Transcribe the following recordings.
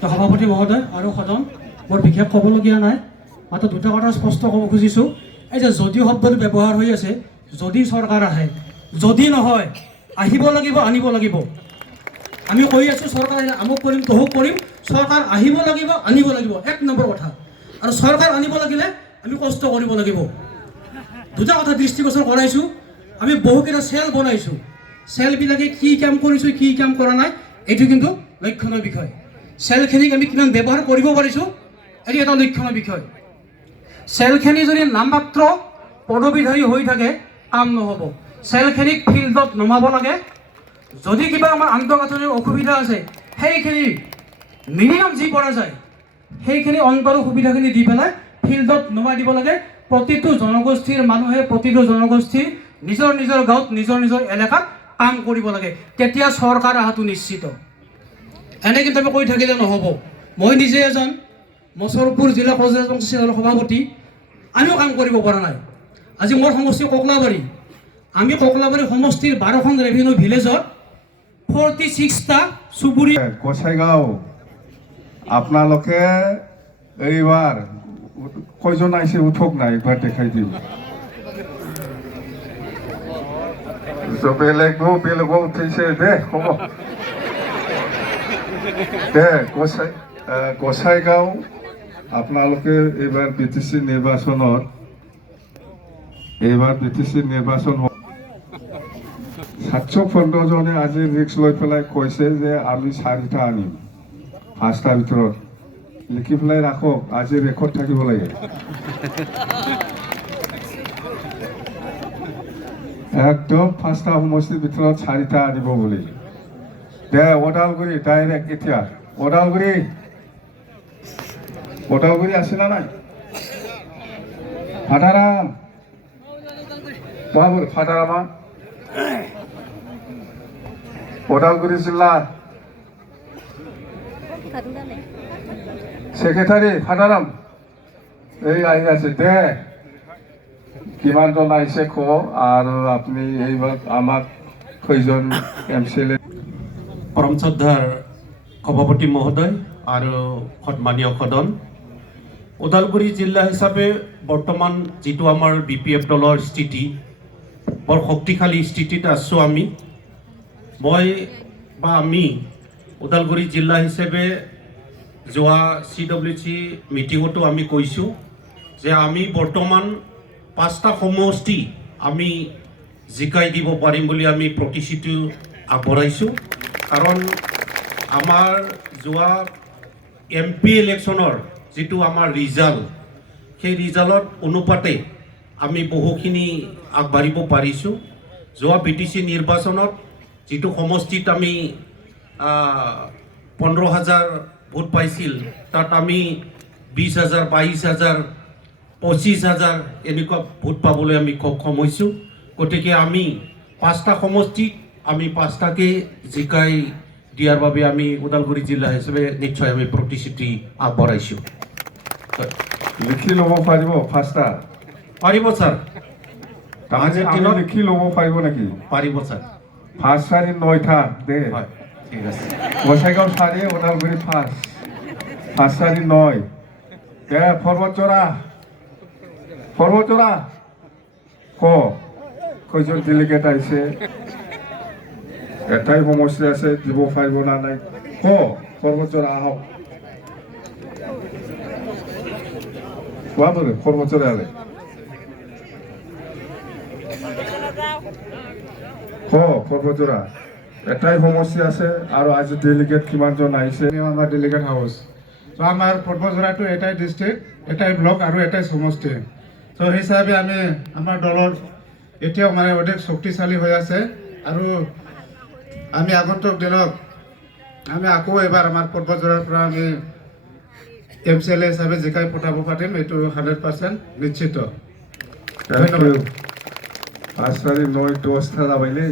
তো সভাপতি মহোদয় আৰু সদন মোৰ বিশেষ ক'বলগীয়া নাই, মাত্ৰ দুটা কথা স্পষ্ট ক'ব খুজিছোঁ। এই যে যদি শব্দটো ব্যৱহাৰ হৈ আছে, যদি চৰকাৰ আহে, যদি নহয় আহিব লাগিব, আনিব লাগিব। আমি কৈ আছোঁ চৰকাৰ আহিলে আমুক কৰিম তহুক কৰিম, চৰকাৰ আহিব লাগিব, আনিব লাগিব, এক নম্বৰ কথা। আৰু চৰকাৰ আনিব লাগিলে আমি কষ্ট কৰিব লাগিব। দুটা কথা দৃষ্টিগোচৰ কৰাইছোঁ। আমি বহুকেইটা চেল বনাইছোঁ, চেলবিলাকে কি কাম কৰিছোঁ কি কাম কৰা নাই এইটো কিন্তু লক্ষণৰ বিষয়। চেলখিনিক আমি কিমান ব্যৱহাৰ কৰিব পাৰিছোঁ এইটো এটা লক্ষণৰ বিষয়। চেলখিনি যদি নামমাত্ৰ পদবীধাৰী হৈ থাকে কাম নহ'ব। চেলখিনিক ফিল্ডত নমাব লাগে। যদি কিবা আমাৰ আন্তঃগাঁথনিৰ অসুবিধা আছে সেইখিনি মিনিমাম যি পৰা যায় সেইখিনি অন্তৰৰ সুবিধাখিনি দি পেলাই ফিল্ডত নমাই দিব লাগে। প্ৰতিটো জনগোষ্ঠীৰ মানুহে প্ৰতিটো জনগোষ্ঠীৰ নিজৰ নিজৰ গাঁৱত নিজৰ নিজৰ এলেকাত কাম কৰিব লাগে, তেতিয়া চৰকাৰ অহাটো নিশ্চিত। এনে কিন্তু আমি কৈ থাকিলে নহ'ব। মই নিজে এজন মছৰপুৰ জিলা পৰ্যায়ৰ সভাপতি, আমিও কাম কৰিব পৰা নাই। আজি মোৰ সমষ্টি ককলাবাৰী, আমি ককলাবাৰী সমষ্টিৰ 12খন ৰেভিনিউ ভিলেজত 46টা চুবুৰী। গোসাইগাঁও আপোনালোকে এইবাৰ কয়জন আহিছে উঠক না, একবাৰ দেখাই দিম। বেলেগো উঠিছে দে, হ'ব দে। গোসাইগাঁও আপোনালোকে এইবাৰ BTC নিৰ্বাচনত 715 জনে আজি ৰিক্স লৈ পেলাই কৈছে যে আমি 4টা আনিম 5টাৰ ভিতৰত। লিখি পেলাই ৰাখক, আজি ৰেকৰ্ড থাকিব লাগে। একদম 5টা সমষ্টিৰ ভিতৰত 4টা আনিব বুলি। দে ওদালগুৰি ডাইৰেক্ট এতিয়া ওদালগুৰি আছে না নাই? ফাটাৰাম ফাটাৰামা ওদালগুৰি জিলা সেক্ৰেটাৰি ফাটাৰাম এই আহি আছে দে, কিমানজন আহিছে ক। আৰু আপুনি এইবাৰ আমাক কয়জন MCLA। পৰম শ্ৰদ্ধাৰ সভাপতি মহোদয় আৰু সন্মানীয় সদন, ওদালগুৰি জিলা হিচাপে বৰ্তমান যিটো আমাৰ BPF দলৰ স্থিতি, বৰ শক্তিশালী স্থিতিত আছোঁ আমি ওদালগুৰি জিলা হিচাপে যোৱা CWC মিটিঙতো আমি কৈছোঁ যে আমি বৰ্তমান 5টা সমষ্টি আমি জিকাই দিব পাৰিম বুলি আমি প্ৰতিশ্ৰুতি আগবঢ়াইছোঁ। কাৰণ আমাৰ যোৱা MP ইলেকশ্যনৰ যিটো আমাৰ ৰিজাল্ট, সেই ৰিজাল্টত অনুপাতে আমি বহুখিনি আগবাঢ়িব পাৰিছোঁ। যোৱা BTC নিৰ্বাচনত যিটো সমষ্টিত আমি 15,000 ভোট পাইছিল, তাত আমি 20,000, 22,000, 25,000 এনেকুৱা ভোট পাবলৈ আমি সক্ষম হৈছোঁ। গতিকে আমি 5টা সমষ্টিত আমি 5টাকে জিকাই দিয়াৰ বাবে আমি ওদালগুৰি জিলা হিচাপে নিশ্চয় আমি প্ৰতিশ্ৰুতি আগবঢ়াইছোঁ। লিখি ল'ব পাৰিব 5টা? পাৰিব ছাৰ, লিখি ল'ব পাৰিব নেকি? পাৰিব ছাৰ। 5, 4, 9টা দে। হয়, ঠিক আছে। গোসাইগাঁও 4, ওদালগুৰি 5, 5, 4, 9 দে। পৰ্বতজোৰা কয়জন ডেলিগেট আহিছে? এটাই সমস্যা আছে, দিব পাৰিব না নাই পৰ্বতজোৰা আহক। কোৱা বোলে পৰ্বতজোৰা আলে পৰ্বতজোৰা এটাই সমস্যা আছে। আৰু আজি ডেলিগেট কিমানজন আহিছে? আমাৰ ডেলিগেট হাউচ। তো আমাৰ পৰ্বতজোৰাটো এটাই ডিষ্ট্ৰিক্ট, এটাই ব্লক আৰু এটাই সমষ্টি। তো সেই হিচাপে আমি আমাৰ দলৰ এতিয়াও মানে অধিক শক্তিশালী হৈ আছে। আৰু আমি আগন্তুক দিনত আমি আকৌ এবাৰ আমাৰ পৰ্বতজোৰাৰ পৰা আমি MCLA হিচাপে জিকাই পঠাব পাৰিম, এইটো 100% নিশ্চিত। ধন্যবাদ। 5, 4, 9, 10টা যাবাইলে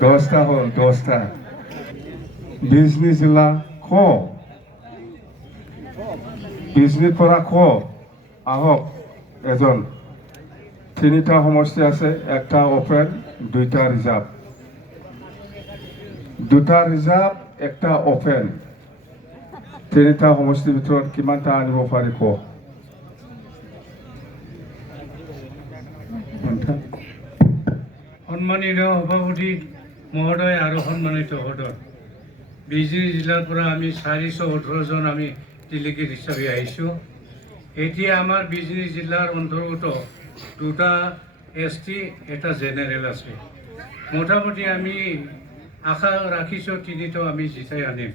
10টা হ'ল 10টা। বিজনী জিলা বিজনীৰ পৰা আহক এজন। 3টা সমষ্টি আছে, 1টা অপেন, 2টা ৰিজাৰ্ভ। দুটা ৰিজাৰ্ভ একটা অপেন তিনিটা সমষ্টিৰ ভিতৰত কিমানটা আনিব পাৰি কওক সন্মানিত সভাপতি মহোদয় আৰু সন্মানিত সদন বিজনী জিলাৰ পৰা আমি 418 জন আমি ডেলিগেট হিচাপে আহিছোঁ এতিয়া আমাৰ বিজনী জিলাৰ অন্তৰ্গত দুটা ST এটা জেনেৰেল আছে মোটামুটি আমি আশা ৰাখিছোঁ তিনিটা আমি জিতাই আনিম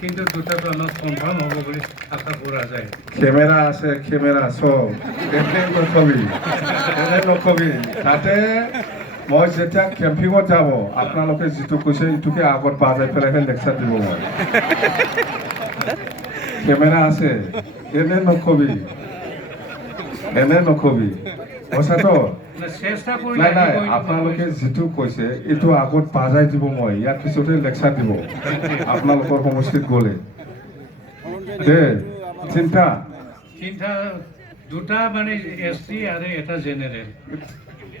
কিন্তু দুটাটো আমাক কনফাৰ্ম হ'ব বুলি আশা কৰা যায় কেমেৰা আছে কেমেৰা চব এনে নকবি তাতে মই যেতিয়া কেম্পিঙত যাব আপোনালোকে যিটো কৈছে ইটোকে আগত বাজাই পেলাইহে লেকচাৰ দিব মই কেমেৰা আছে এনে নকবি পইচাটো চেষ্টা কৰি নাই নাই আপোনালোকে যিটো কৈছে এইটো আগত বাজাই দিব মই ইয়াৰ পিছতে লেকচাৰ দিব আপোনালোকৰ সমষ্টিত গ'লে দে চিন্তা দুটা মানে ST আৰু এটা জেনেৰেল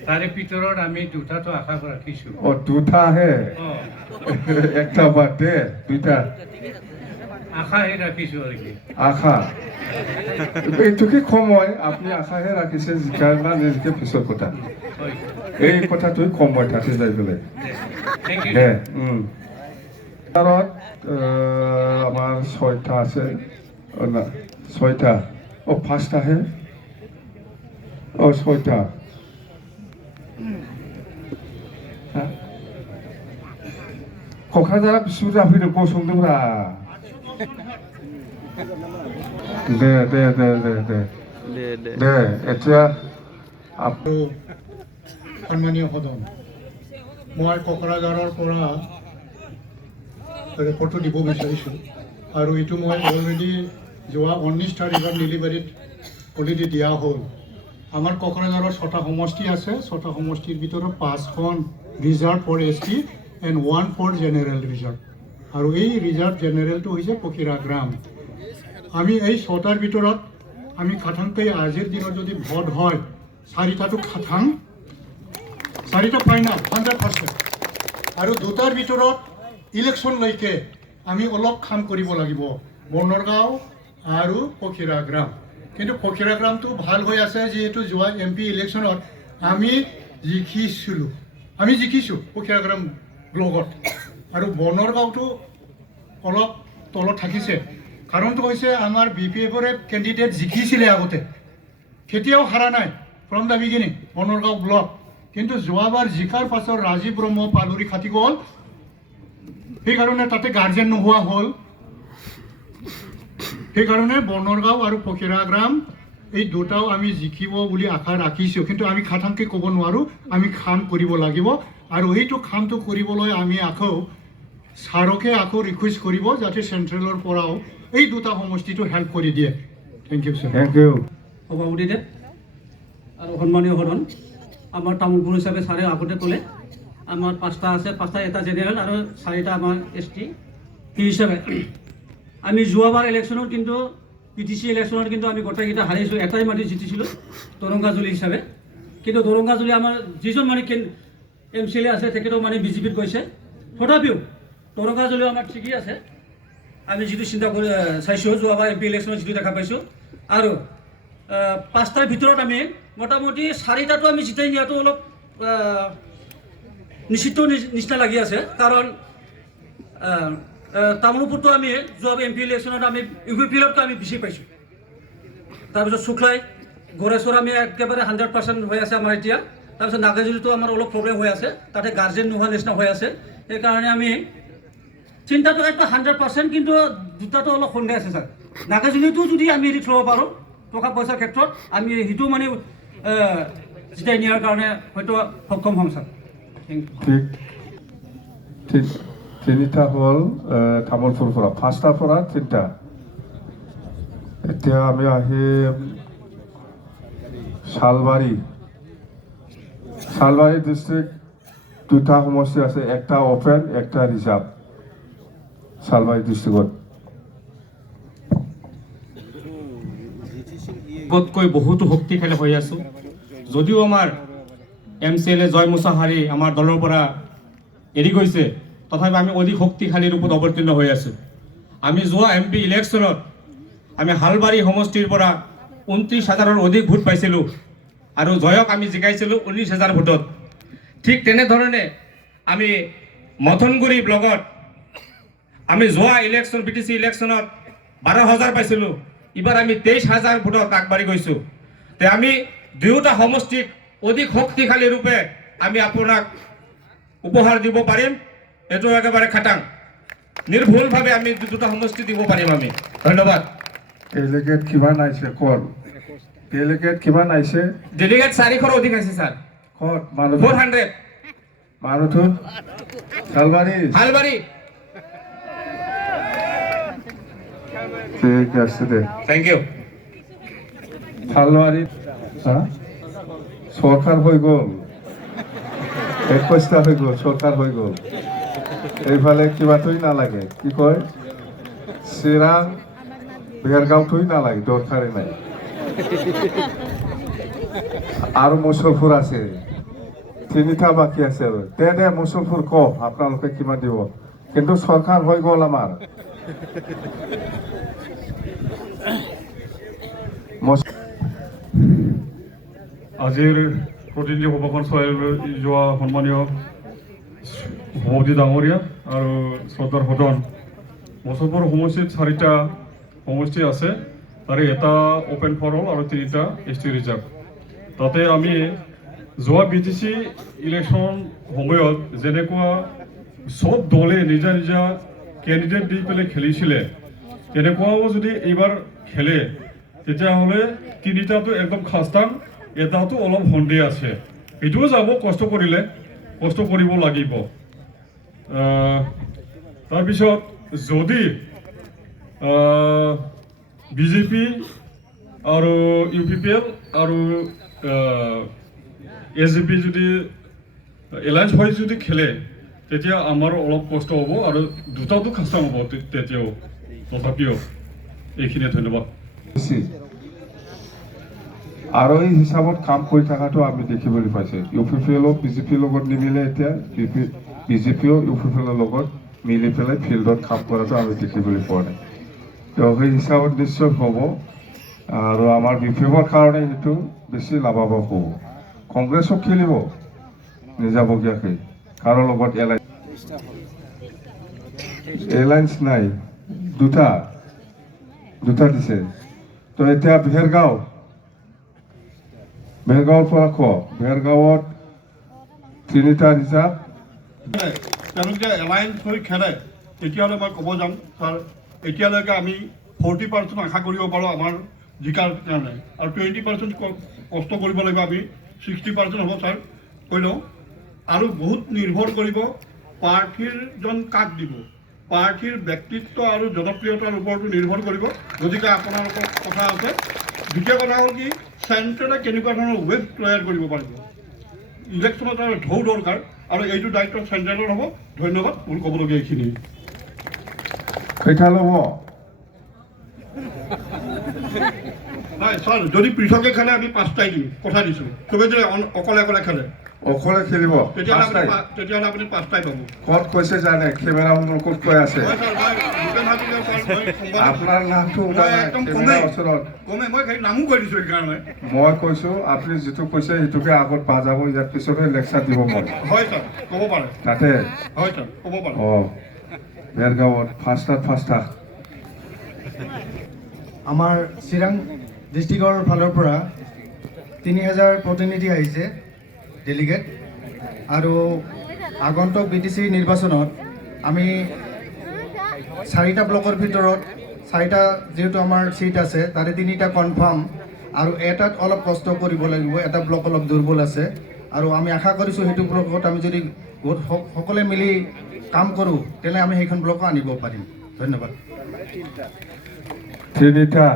তাৰে ভিতৰত আমি দুটাটো আশা ৰাখিছোঁ ও দুটাহে একটা বাদ দে দুইটা আশাহে ৰাখিছোঁ আৰু কি আশা এইটোকে সময় আপনি আশাহে ৰাখিছে জিকাৰ না নিজিকে পিছৰ কথা হয় এই কথাটোই সময় তাতে যাই পেলাই থেংক ইউ হে আমাৰ 6টা আছে না 6টা ও 5টাহে ও 6টা क'क्राझारा बिसिम जाफैदों गसंदोंब्रा दे এতিয়া সন্মানীয় সদন মই কোকৰাঝাৰৰ পৰা ৰিপৰ্টটো দিব বিচাৰিছোঁ আৰু এইটো মই অলৰেডি যোৱা 19 তাৰিখত নীলিবাৰীত অলৰেডি দিয়া হ'ল আমাৰ কোকৰাঝাৰৰ 6টা সমষ্টি আছে 6টা সমষ্টিৰ ভিতৰত 5খন reserve for ST and 1 for general reserve আৰু এই ৰিজাৰ্ভ জেনেৰেলটো হৈছে পখিৰাগ্ৰাম আমি এই 6টাৰ ভিতৰত আমি খাটাংকৈ আজিৰ দিনত যদি ভোট হয় 4টাটো খাটাং 4টা ফাইনাল 100% আৰু দুটাৰ ভিতৰত ইলেকশ্যনলৈকে আমি অলপ কাম কৰিব লাগিব বনৰগাঁও আৰু পখিৰাগ্ৰাম কিন্তু পখিৰাগ্ৰামটো ভাল হৈ আছে যিহেতু যোৱা MP ইলেকশ্যনত আমি জিকিছোঁ পখিৰাগ্ৰাম ব্লকত আৰু বনৰগাঁওটো অলপ তলত থাকিছে কাৰণটো হৈছে আমাৰ BPFৰে কেণ্ডিডেট জিকিছিলে আগতে কেতিয়াও হাৰা নাই from the beginning Banargaon block কিন্তু যোৱাবাৰ জিকাৰ পাছত ৰাজীৱ ব্ৰহ্ম পালুৰি খাটি গ'ল সেইকাৰণে তাতে গাৰ্জেন নোহোৱা হ'ল সেইকাৰণে বনৰগাঁও আৰু পখিৰাগ্ৰাম এই দুটাও আমি জিকিব বুলি আশা ৰাখিছোঁ কিন্তু আমি খাটাংকৈ ক'ব নোৱাৰোঁ আমি কাম কৰিব লাগিব আৰু এইটো কামটো কৰিবলৈ আমি আকৌ ছাৰকে আকৌ ৰিকুৱেষ্ট কৰিব যাতে চেণ্ট্ৰেলৰ পৰাও এই দুটা সমষ্টিটো হেল্প কৰি দিয়ে thank you sir thank you সভাপতিদেৱ আৰু সন্মানীয় সদন আমাৰ তামোলপুৰ হিচাপে ছাৰে আগতে ক'লে আমাৰ 5টা আছে 5টা এটা জেনেৰেল আৰু 4টা আমাৰ ST সেই হিচাপে আমি যোৱাবাৰ ইলেকশ্যনত কিন্তু PTC ইলেকশ্যনত কিন্তু আমি গোটেইকেইটা হাৰিছোঁ এটাই মাটি জিতিছিলোঁ দৰংগাজুলি হিচাপে কিন্তু দৰংগাজুলি আমাৰ যিজন মানে MCLA আছে তেখেতেও মানে BJPত গৈছে তথাপিও দৰংগাজুলিও আমাৰ ঠিকেই আছে আমি যিটো চিন্তা কৰি চাইছোঁ যোৱাবাৰ MP ইলেকশ্যনত যিটো দেখা পাইছোঁ আৰু 5টাৰ ভিতৰত আমি মোটামুটি 4টাটো আমি জিতাই নিয়াটো অলপ নিশ্চিত নিচিনা লাগি আছে কাৰণ তামোলপুৰটো আমি যোৱা MP ইলেকশ্যনত আমি UPPলতকৈ আমি বেছি পাইছোঁ তাৰপিছত শুক্লাই গড়েশ্বৰ আমি একেবাৰে 100% হৈ আছে আমাৰ এতিয়া তাৰপিছত নাগাজুলিতো আমাৰ অলপ প্ৰব্লেম হৈ আছে তাতে গাৰ্জেন নোহোৱা নিচিনা হৈ আছে সেইকাৰণে আমি চিন্তাটো একটা 100% কিন্তু দুটাটো অলপ সন্দেহ আছে ছাৰ নাগাজুলিতো যদি আমি ৰিক্স ল'ব পাৰোঁ টকা পইচাৰ ক্ষেত্ৰত আমি সেইটো মানে জিতাই নিয়াৰ কাৰণে হয়তো সক্ষম হ'ম ছাৰ ঠিক তিনিটা হ'ল তামোলপুৰৰ পৰা 5টাৰ পৰা 3টা এতিয়া আমি আহিম শালবাৰী ডিষ্ট্ৰিক্ট দুটা সমষ্টি আছে একটা অপেন একটা ৰিজাৰ্ভ শালবাৰী ডিষ্ট্ৰিক্টত আগতকৈ বহুতো শক্তিশালী হৈ আছোঁ যদিও আমাৰ MCLA জয় মুছাহাৰী আমাৰ দলৰ পৰা এৰি গৈছে তথাপি আমি অধিক শক্তিশালী ৰূপত অৱতীৰ্ণ হৈ আছোঁ। আমি যোৱা MP ইলেকশ্যনত আমি হালবাৰী সমষ্টিৰ পৰা 29,000ৰ অধিক ভোট পাইছিলোঁ আৰু জয়ক আমি জিকাইছিলোঁ 19,000 ভোটত। ঠিক তেনেধৰণে আমি মথনগুৰি ব্লকত আমি যোৱা ইলেকশ্যন BTC ইলেকশ্যনত 12,000 পাইছিলোঁ। এইবাৰ আমি 23,000 ভোটত আগবাঢ়ি গৈছোঁ। তে আমি দুয়োটা সমষ্টিক অধিক শক্তিশালী ৰূপে আমি আপোনাক উপহাৰ দিব পাৰিম। এইটো একেবাৰে খাটাং নিৰ্ভুলভাৱে আমি দুটা সমষ্টি দিব পাৰিম আমি। ধন্যবাদ। ডেলিগেট কিমান আহিছে ক'ত? ডেলিগেট কিমান আহিছে? ডেলিগেট 400ৰ অধিক আছে ছাৰ। ক'ত? মানুহ 400 মানুহটো শালবাৰী। হালবাৰী। ঠিক আছে দে। Thank U. শালবাৰীত চৰকাৰ হৈ গ'ল, 21টা হৈ গ'ল, চৰকাৰ হৈ গ'ল। এইফালে কিবাটোই নালাগে, কি কয় চিৰাং ভেৰগাঁওটোই নালাগে, দৰকাৰেই নাই। আৰু মুছলপুৰ আছে, 3টা বাকী আছে আৰু দে মুছলপুৰ কওক আপোনালোকে কিমান দিব, কিন্তু চৰকাৰ হৈ গ'ল আমাৰ। আজিৰ প্ৰতিনিধি সভাখন চলাই যোৱা সন্মানীয় সভাপতি ডাঙৰীয়া আৰু শ্ৰদ্ধাৰ সদন, মুছলপুৰ সমষ্টিত 4টা সমষ্টি আছে, তাৰে এটা অপেন ফৰ অল আৰু 3টা ST ৰিজাৰ্ভ। তাতে আমি যোৱা BTC ইলেকশ্যন সময়ত যেনেকুৱা চব দলে নিজা নিজা কেণ্ডিডেট দি পেলাই খেলিছিলে, তেনেকুৱাও যদি এইবাৰ খেলে তেতিয়াহ'লে 3টাটো একদম খাস্তাং, এটাতো অলপ সন্দেহ আছে। এইটোও যাব, কষ্ট কৰিলে কষ্ট কৰিব লাগিব। তাৰপিছত যদি BJP আৰু UPPL আৰু SJP যদি এলায়েন্স হৈ যদি খেলে তেতিয়া আমাৰো অলপ কষ্ট হ'ব আৰু দুটাতো খাস্তাং হ'ব তেতিয়াও। তথাপিও এইখিনিয়ে, ধন্যবাদ। আৰু এই হিচাপত কাম কৰি থকাটো আমি দেখিবলৈ পাইছোঁ। UPPLও BJPৰ লগত নিমিলে, এতিয়া BJPও UPPLৰ লগত মিলি পেলাই ফিল্ডত কাম কৰাটো আমি দেখিবলৈ পোৱা নাই। তো সেই হিচাপত নিশ্চয় হ'ব আৰু আমাৰ BPFৰ কাৰণে সেইটো বেছি লাভাৱক হ'ব। কংগ্ৰেছো খেলিব নিজাববীয়াকৈ, কাৰো লগত এলায়েন্স নাই, দুটা দিছে। তো এতিয়া ভেৰগাঁৱৰ পৰা কওক, ভেৰগাঁৱত 3টা ৰিজাৰ্ভ। তেওঁলোকে এলায়েন্স হৈ খেলে তেতিয়াহ'লে মই ক'ব যাম ছাৰ, এতিয়ালৈকে আমি 40% আশা কৰিব পাৰোঁ আমাৰ জিকাৰ কাৰণে, আৰু 20% কষ্ট কৰিব লাগিব। আমি 60% হ'ব ছাৰ, কৈ লওঁ। আৰু বহুত নিৰ্ভৰ কৰিব প্ৰাৰ্থীজন কাক দিব, প্ৰাৰ্থীৰ ব্যক্তিত্ব আৰু জনপ্ৰিয়তাৰ ওপৰতো নিৰ্ভৰ কৰিব। গতিকে আপোনালোকৰ কথা আছে। দ্বিতীয় কথা হ'ল কি, চেণ্ট্ৰেলে কেনেকুৱা ধৰণৰ ৱেব তৈয়াৰ কৰিব পাৰিব। ইলেকশ্যনত আৰু ঢৌ দৰকাৰ, আৰু এইটো দায়িত্ব চেণ্ট্ৰেলৰ হ'ব। ধন্যবাদ। মোৰ ক'বলগীয়া এইখিনি। কেইটা ল'ব? নাই ছাৰ, যদি পৃথকে খেলে আমি 5টাই দিম, কথা দিছোঁ। চবে যদি অকলে খেলে অকলে খেলিব, তেতিয়াহ'লে আপুনি 5টাই পাব। ক'ত কৈছে জানে? কেমেৰা ক'ত কৈ আছে? আপোনাৰ নামটো ওচৰত মই নামো কৈ দিছোঁ সেইকাৰণে। মই কৈছোঁ আপুনি যিটো কৈছে সেইটোকে আগত বাজাব, ইয়াৰ পিছতে লেকচাৰ দিব মই। হয় ছাৰ, ক'ব পাৰে। তাতে হয় ছাৰ, ক'ব পাৰে। ভেৰগাঁৱত 5টা আমাৰ চিৰাং ডিষ্ট্ৰিক্টৰ ফালৰ পৰা 3,000 প্ৰতিনিধি আহিছে, ডেলিগেট। আৰু আগন্তুক BTC নিৰ্বাচনত আমি 4টা ব্লকৰ ভিতৰত 4টা যিহেতু আমাৰ চিট আছে, তাৰে 3টা কনফাৰ্ম, আৰু এটাত অলপ কষ্ট কৰিব লাগিব। এটা ব্লক অলপ দুৰ্বল আছে, আৰু আমি আশা কৰিছোঁ সেইটো ব্লকত আমি যদি সকলোৱে মিলি কাম কৰোঁ তেনে আমি সেইখন ব্লকো আনিব পাৰিম। ধন্যবাদ। 3টা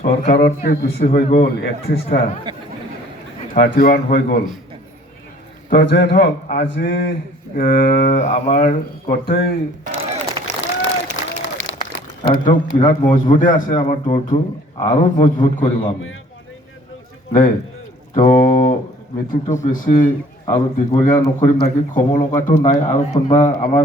চৰকাৰতকৈ বেছি হৈ গ'ল, 31টা 31 হৈ গ'ল। তো যে ধৰক আজি আমাৰ গোটেই একদম বিৰাট মজবুতে আছে আমাৰ দলটো, আৰু মজবুত কৰিম আমি দেই। তো মিটিংটো বেছি আৰু দীঘলীয়া নকৰিম নেকি ক'ব লগাটো নাই আৰু কোনোবা আমাৰ